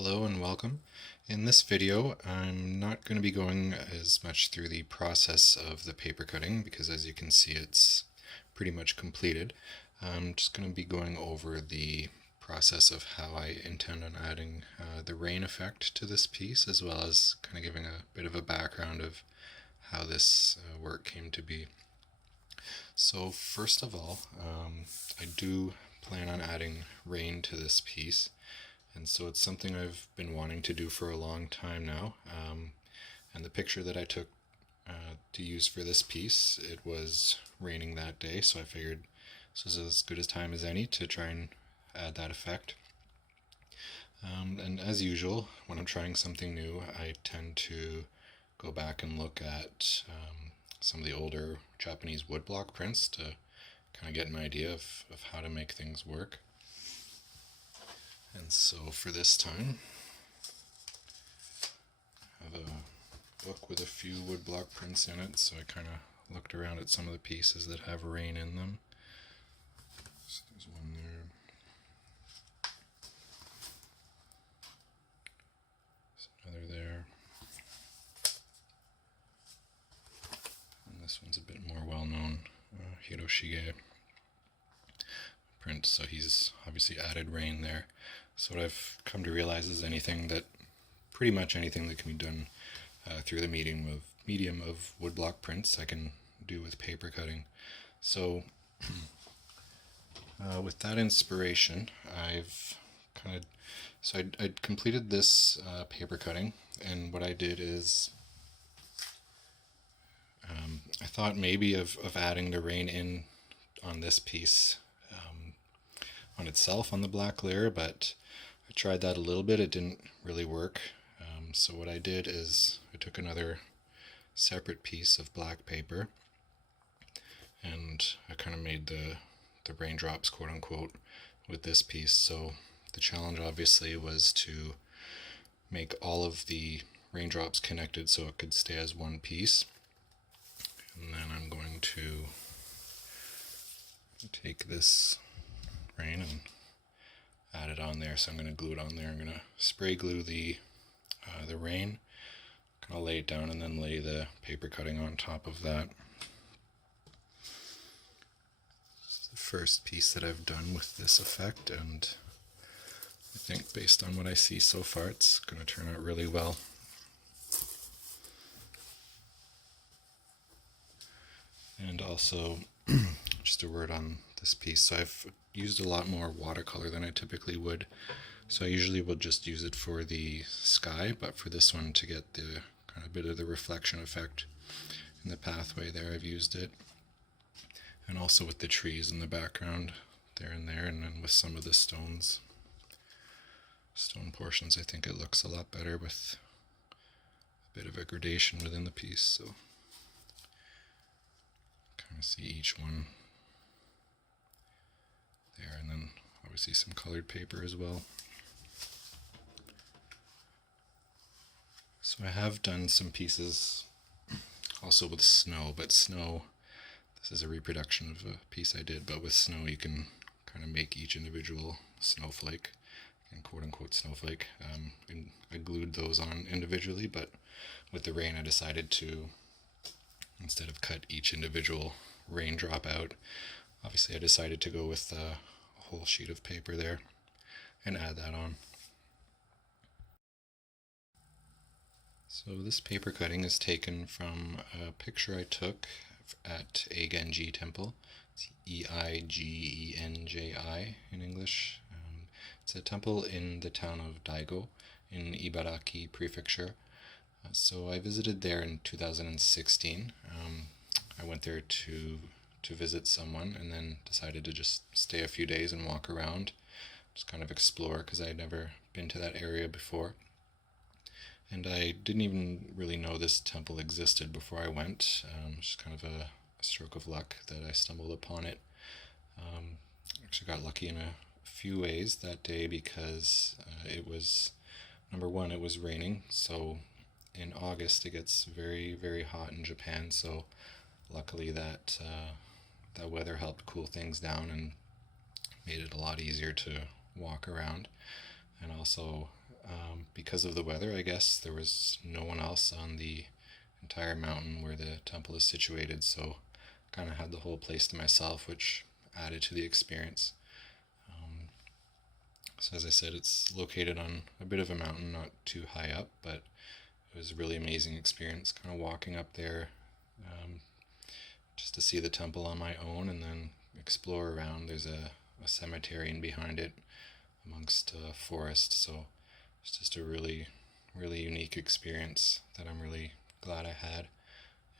Hello and welcome. In this video, I'm not going to be going as much through the process of the paper cutting because as you can see it's pretty much completed. I'm just going to be going over the process of how I intend on adding the rain effect to this piece, as well as kind of giving a bit of a background of how this work came to be. So first of all, I do plan on adding rain to this piece. And so it's something I've been wanting to do for a long time now. And the picture that I took to use for this piece, it was raining that day, so I figured this was as good a time as any to try and add that effect. And as usual, when I'm trying something new, I tend to go back and look at some of the older Japanese woodblock prints to kind of get an idea of how to make things work. And so for this time, I have a book with a few woodblock prints in it, so I kind of looked around at some of the pieces that have rain in them. So there's one there. There's another there. And this one's a bit more well-known, Hiroshige print, so he's obviously added rain there. So what I've come to realize is pretty much anything that can be done through the medium of woodblock prints I can do with paper cutting. So with that inspiration, I'd completed this paper cutting, and what I did is I thought maybe of adding the rain in on this piece on itself on the black layer, but I tried that a little bit. It didn't really work. So what I did is I took another separate piece of black paper and I kind of made the raindrops, quote unquote, with this piece. So the challenge obviously was to make all of the raindrops connected so it could stay as one piece. And then I'm going to take this rain and add it on there. So I'm going to glue it on there. I'm going to spray glue the rain, kind of lay it down, and then lay the paper cutting on top of that. This is the first piece that I've done with this effect, and I think based on what I see so far, it's going to turn out really well. And also, just a word on this piece. So I've used a lot more watercolor than I typically would. So I usually will just use it for the sky, but for this one, to get the kind of bit of the reflection effect in the pathway there, I've used it. And also with the trees in the background there, and then with some of the stone portions, I think it looks a lot better with a bit of a gradation within the piece. So kind of see each one there, and then obviously some colored paper as well. So I have done some pieces also with snow, but snow, this is a reproduction of a piece I did, but with snow you can kind of make each individual snowflake, and quote unquote snowflake. And I glued those on individually, but with the rain I decided to, instead of cut each individual raindrop out, obviously I decided to go with a whole sheet of paper there and add that on. So this paper cutting is taken from a picture I took at Eigenji Temple. It's Eigenji in English. It's a temple in the town of Daigo in Ibaraki Prefecture. So I visited there in 2016. I went there to visit someone, and then decided to just stay a few days and walk around, just kind of explore, because I had never been to that area before. And I didn't even really know this temple existed before I went. Just kind of a stroke of luck that I stumbled upon it. Actually got lucky in a few ways that day because it was, number one, it was raining. So in August it gets very, very hot in Japan. So luckily that weather helped cool things down and made it a lot easier to walk around. And also Because of the weather, I guess there was no one else on the entire mountain where the temple is situated, so kind of had the whole place to myself, which added to the experience. Um, so, as I said, it's located on a bit of a mountain, not too high up, but it was a really amazing experience kind of walking up there, um, just to see the temple on my own and then explore around. There's a cemetery in behind it amongst forest, so it's just a really, really unique experience that I'm really glad I had.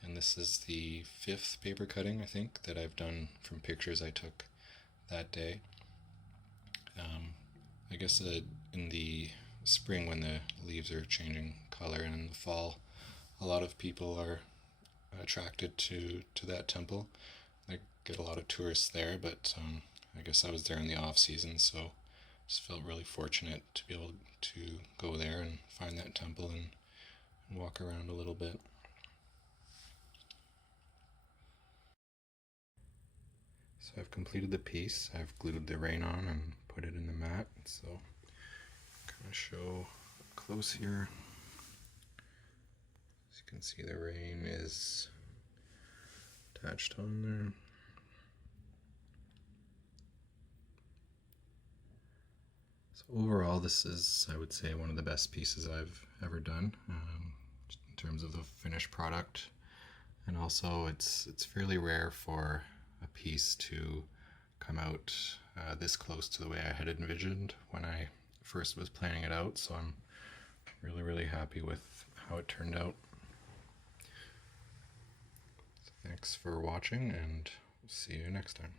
And this is the fifth paper cutting, I think, that I've done from pictures I took that day. Um, I guess in the spring, when the leaves are changing color, and in the fall, a lot of people are attracted to that temple. I get a lot of tourists there, but I guess I was there in the off season, so just felt really fortunate to be able to go there and find that temple and walk around a little bit. So I've completed the piece. I've glued the rain on and put it in the mat. So kind of show up close here. As you can see, the rain is attached on there. So overall, this is, I would say, one of the best pieces I've ever done in terms of the finished product. And also, it's fairly rare for a piece to come out this close to the way I had envisioned when I first was planning it out. So I'm really, really happy with how it turned out. So thanks for watching, and see you next time.